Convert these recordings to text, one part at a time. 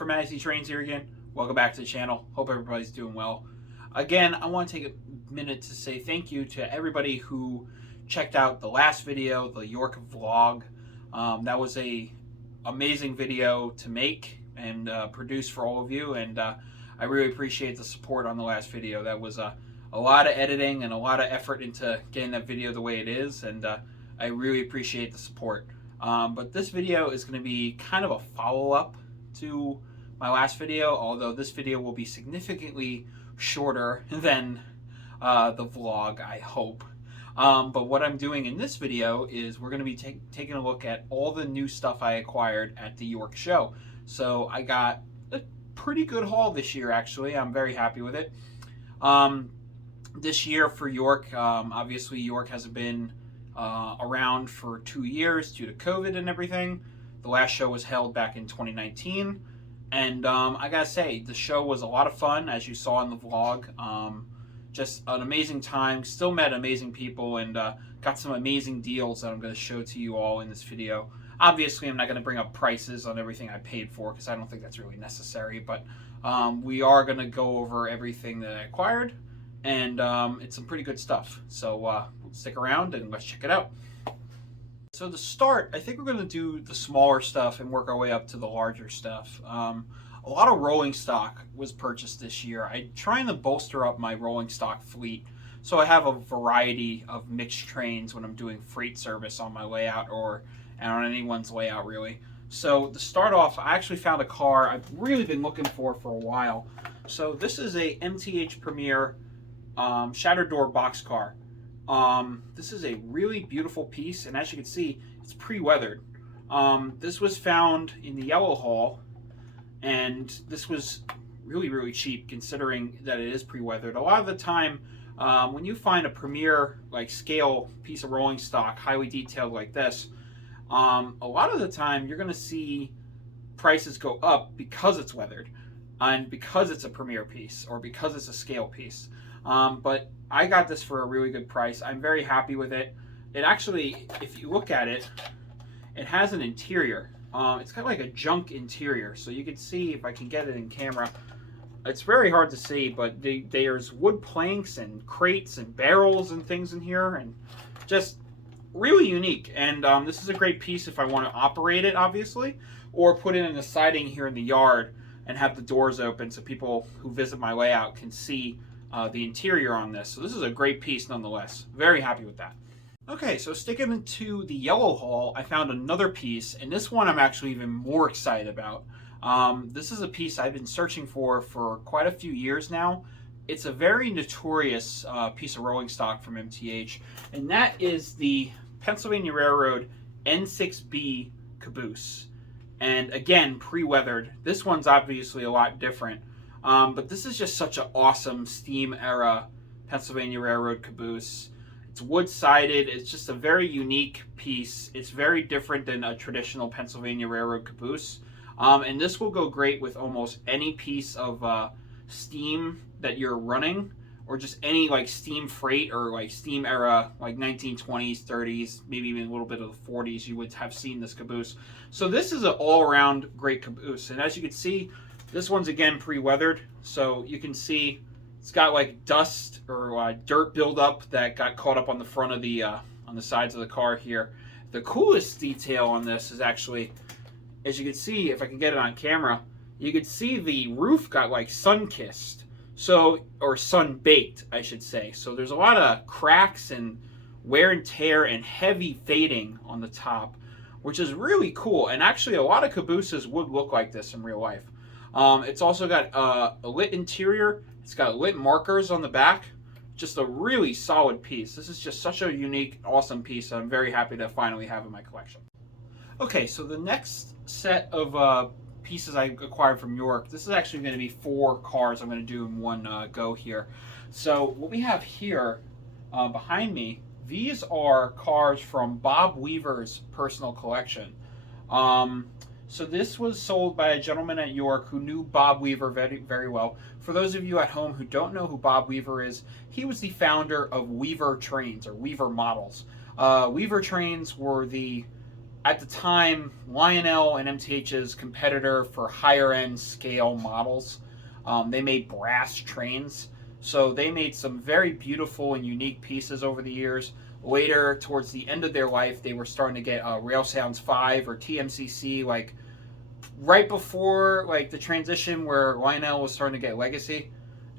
from Massey Trains here again. Welcome back to the channel. Hope everybody's doing well. Again, I want to take a minute to say thank you to everybody who checked out the last video, the York vlog. That was a amazing video to make and produce for all of you, and I really appreciate the support on the last video. That was a lot of editing and a lot of effort into getting that video the way it is, and I really appreciate the support. But this video is going to be kind of a follow-up to my last video, although this video will be significantly shorter than the vlog, I hope. But what I'm doing in this video is we're going to be taking a look at all the new stuff I acquired at the York show. So I got a pretty good haul this year, actually. I'm very happy with it. This year for York, obviously York hasn't been around for 2 years due to COVID and everything. The last show was held back in 2019, and I gotta say, the show was a lot of fun, as you saw in the vlog. Just an amazing time, still met amazing people, and got some amazing deals that I'm going to show to you all in this video. Obviously, I'm not going to bring up prices on everything I paid for, because I don't think that's really necessary, but we are going to go over everything that I acquired, and it's some pretty good stuff. So stick around and let's check it out. So to start, I think we're going to do the smaller stuff and work our way up to the larger stuff. A lot of rolling stock was purchased this year. I'm trying to bolster up my rolling stock fleet, so I have a variety of mixed trains when I'm doing freight service on my way out, or on anyone's way out, really. So to start off, I actually found a car I've really been looking for a while. So this is a MTH Premier shattered door boxcar. This is a really beautiful piece, and as you can see, it's pre-weathered. This was found in the yellow haul, and this was really cheap considering that it is pre-weathered. A lot of the time, when you find a premier like scale piece of rolling stock, highly detailed like this, a lot of the time you're going to see prices go up because it's weathered and because it's a premier piece or because it's a scale piece. But I got this for a really good price. I'm very happy with it. It actually, if you look at it, it has an interior. It's got like a junk interior, so you can see, if I can get it in camera, it's very hard to see, but there's wood planks and crates and barrels and things in here, and just really unique. And this is a great piece if I want to operate it, obviously, or put it in the siding here in the yard and have the doors open so people who visit my layout can see the interior on this. So this is a great piece nonetheless. Very happy with that. Okay, so sticking into the yellow haul, I found another piece, and this one I'm actually even more excited about. This is a piece I've been searching for quite a few years now. It's a very notorious piece of rolling stock from MTH, and that is the Pennsylvania Railroad N6B caboose. And again, pre-weathered. This one's obviously a lot different, but this is just such an awesome steam era Pennsylvania Railroad caboose. It's wood-sided. It's just a very unique piece. It's very different than a traditional Pennsylvania Railroad caboose. And this will go great with almost any piece of steam that you're running, or just any like steam freight or like steam era, like 1920s, 30s, maybe even a little bit of the 40s, you would have seen this caboose. So this is an all-around great caboose. And as you can see, this one's again pre-weathered. So you can see it's got like dust or dirt buildup that got caught up on the front of the on the sides of the car here. The coolest detail on this is actually, as you can see, if I can get it on camera, you can see the roof got like sun-kissed, so, or sun-baked, I should say. So there's a lot of cracks and wear and tear and heavy fading on the top, which is really cool. And actually, a lot of cabooses would look like this in real life. It's also got a lit interior. It's got lit markers on the back. Just a really solid piece. This is just such a unique, awesome piece. I'm very happy to finally have in my collection. Okay, so the next set of pieces I acquired from York, this is actually going to be 4 cars I'm going to do in one go here. So what we have here behind me, these are cars from Bob Weaver's personal collection. So this was sold by a gentleman at York who knew Bob Weaver very well. For those of you at home who don't know who Bob Weaver is, he was the founder of Weaver Trains, or Weaver Models. Weaver Trains were the at the time, Lionel and MTH's competitor for higher end scale models. They made brass trains. So they made some very beautiful and unique pieces over the years. Later, towards the end of their life, they were starting to get Rail Sounds 5 or TMCC, like right before like the transition where Lionel was starting to get Legacy,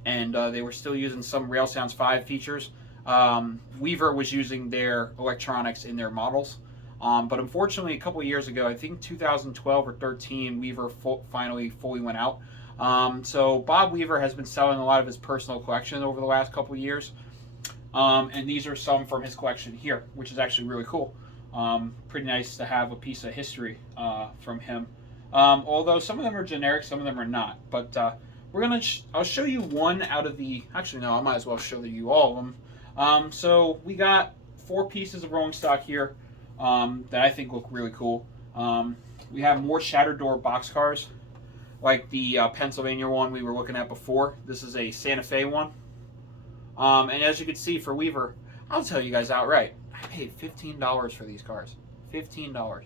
and they were still using some Rail Sounds 5 features. Weaver was using their electronics in their models. But unfortunately, a couple of years ago, I think 2012 or 13, Weaver finally fully went out. So Bob Weaver has been selling a lot of his personal collection over the last couple of years. And these are some from his collection here, which is actually really cool. Pretty nice to have a piece of history from him. Although some of them are generic, some of them are not. But I'll show you one out of the. Actually, no, I might as well show you all of them. So we got 4 pieces of rolling stock here that I think look really cool. We have more Shattered Door boxcars, like the Pennsylvania one we were looking at before. This is a Santa Fe one. And as you can see for Weaver, I'll tell you guys outright, I paid $15 for these cars. $15.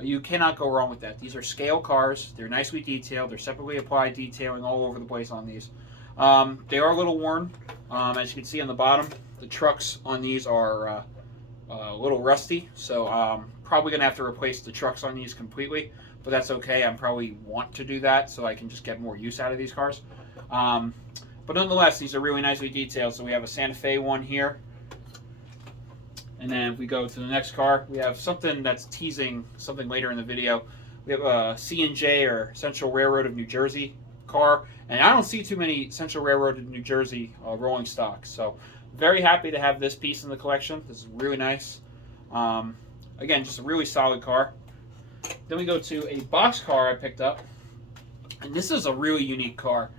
You cannot go wrong with that. These are scale cars. They're nicely detailed. They're separately applied detailing all over the place on these. They are a little worn. As you can see on the bottom, the trucks on these are a little rusty. So probably going to have to replace the trucks on these completely. But that's okay. I probably want to do that so I can just get more use out of these cars. But nonetheless, these are really nicely detailed. So we have a Santa Fe one here. And then if we go to the next car, we have something that's teasing something later in the video. We have a C&J, or Central Railroad of New Jersey car. And I don't see too many Central Railroad of New Jersey rolling stock. So very happy to have this piece in the collection. This is really nice. Again, just a really solid car. Then we go to a box car I picked up. And this is a really unique car.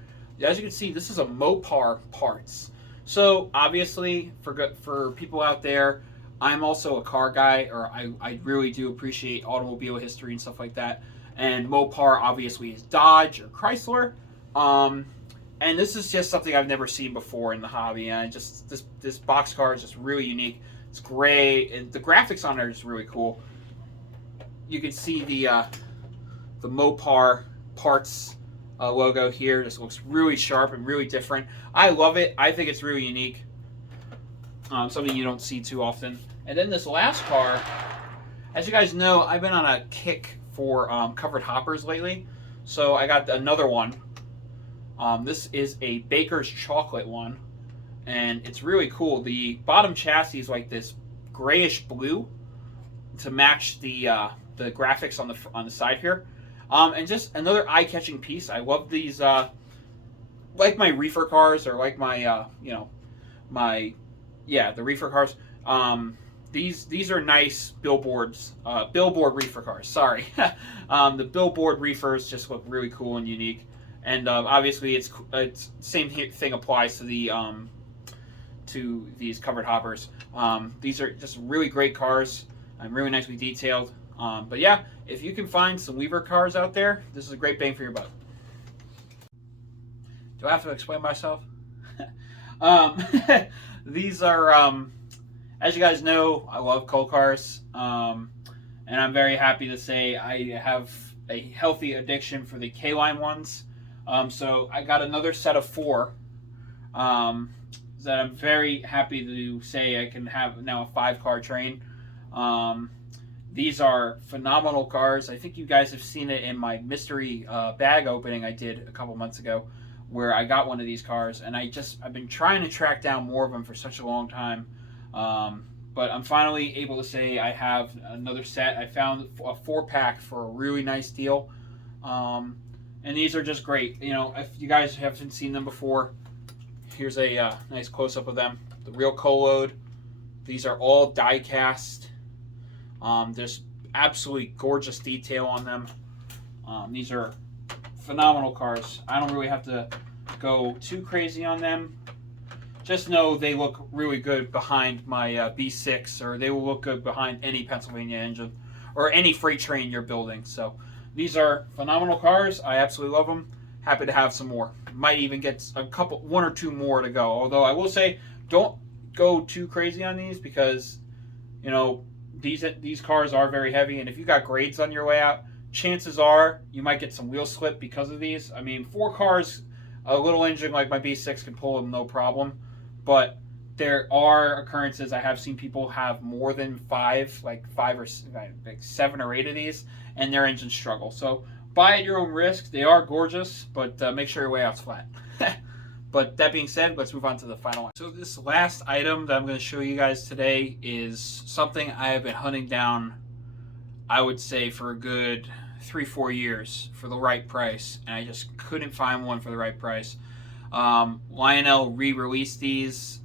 As you can see, this is a Mopar parts. So obviously, for people out there, I'm also a car guy, or I really do appreciate automobile history and stuff like that. And Mopar obviously is Dodge or Chrysler. And this is just something I've never seen before in the hobby. And this box car is just really unique. It's gray, and the graphics on it is really cool. You can see the Mopar parts logo here. This looks really sharp and really different. I love it. I think it's really unique. Something you don't see too often. And then this last car, as you guys know, I've been on a kick for covered hoppers lately. So I got another one. This is a Baker's Chocolate one. And it's really cool. The bottom chassis is like this grayish blue to match the graphics on the side here. And just another eye-catching piece. I love these, like my reefer cars, or like my, the reefer cars. These are nice billboards, billboard reefer cars. Sorry, the billboard reefers just look really cool and unique. And obviously, it's same thing applies to these covered hoppers. These are just really great cars and really nicely detailed. But yeah, if you can find some Weaver cars out there, this is a great bang for your buck. Do I have to explain myself? These are, as you guys know, I love coal cars. And I'm very happy to say I have a healthy addiction for the K-Line ones. So I got another set of 4 that I'm very happy to say I can have now a 5-car train. These are phenomenal cars. I think you guys have seen it in my mystery bag opening I did a couple months ago, where I got one of these cars, and I've been trying to track down more of them for such a long time. But I'm finally able to say I have another set. I found a 4-pack for a really nice deal. And these are just great. You know, if you guys haven't seen them before, here's a nice close-up of them. The real co-load. These are all die-cast. There's absolutely gorgeous detail on them. These are phenomenal cars. I don't really have to go too crazy on them. Just know they look really good behind my B6, or they will look good behind any Pennsylvania engine or any freight train you're building. So these are phenomenal cars. I absolutely love them. Happy to have some more. Might even get one or two more to go. Although I will say, don't go too crazy on these, because, you know, these cars are very heavy, and if you got grades on your way out, chances are you might get some wheel slip because of these. I mean, 4 cars, a little engine like my B6 can pull them no problem, but there are occurrences. I have seen people have more than 5 or 7 or 8 of these, and their engines struggle. So buy at your own risk. They are gorgeous, but make sure your way out's flat. But that being said, let's move on to the final one. So this last item that I'm going to show you guys today is something I have been hunting down, I would say, for a good 3-4 years for the right price, and I just couldn't find one for the right price. Lionel re-released these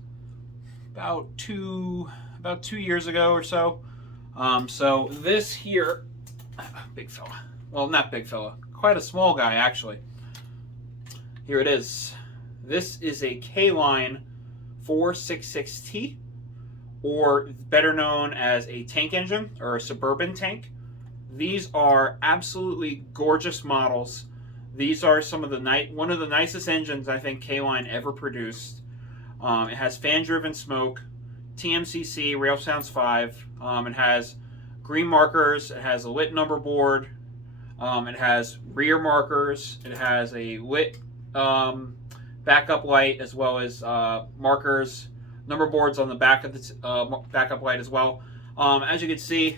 about two years ago or so. So this here, big fella, well, not big fella, quite a small guy actually. Here it is. This is a K-Line 466T, or better known as a tank engine or a suburban tank. These are absolutely gorgeous models. These are some of one of the nicest engines I think K-Line ever produced. It has fan-driven smoke, TMCC, Rail Sounds 5. It has green markers. It has a lit number board. It has rear markers. It has a lit backup light, as well as markers, number boards on the back of the backup light as well. As you can see,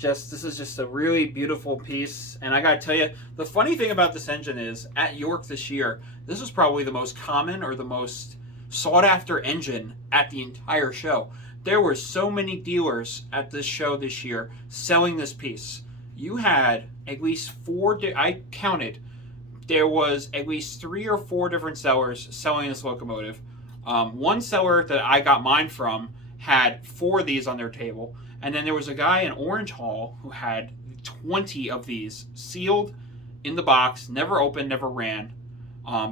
this is just a really beautiful piece. And I gotta tell you, the funny thing about this engine is, at York this year, this was probably the most common or the most sought after engine at the entire show. There were so many dealers at this show this year selling this piece. You had at least 4, I counted, there was at least 3 or 4 different sellers selling this locomotive. One seller that I got mine from had 4 of these on their table. And then there was a guy in Orange Hall who had 20 of these sealed in the box, never opened, never ran,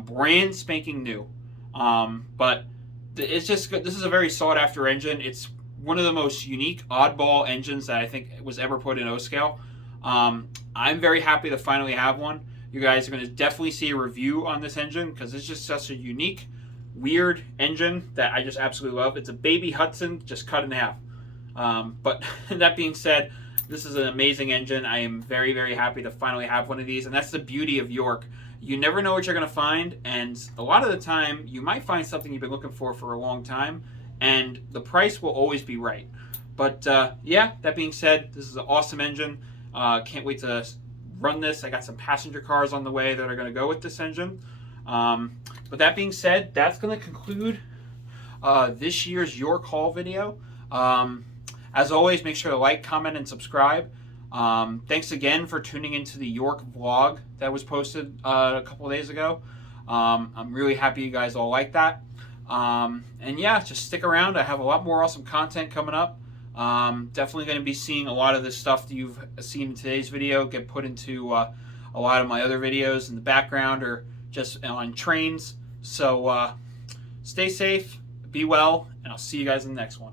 brand spanking new. But it's just, this is a very sought after engine. It's one of the most unique oddball engines that I think was ever put in O-Scale. I'm very happy to finally have one. You guys are going to definitely see a review on this engine because it's just such a unique, weird engine that I just absolutely love. It's a baby Hudson just cut in half. But that being said, this is an amazing engine. I am very, very happy to finally have one of these, and that's the beauty of York. You never know what you're going to find, and a lot of the time, you might find something you've been looking for a long time, and the price will always be right. But yeah, that being said, this is an awesome engine. Can't wait to run this. I got some passenger cars on the way that are going to go with this engine. But that being said, that's going to conclude this year's York haul video. As always, make sure to like, comment, and subscribe. Thanks again for tuning into the York vlog that was posted a couple of days ago. I'm really happy you guys all like that. And yeah, just stick around. I have a lot more awesome content coming up. Definitely going to be seeing a lot of this stuff that you've seen in today's video get put into a lot of my other videos in the background or just on trains. So stay safe, be well, and I'll see you guys in the next one.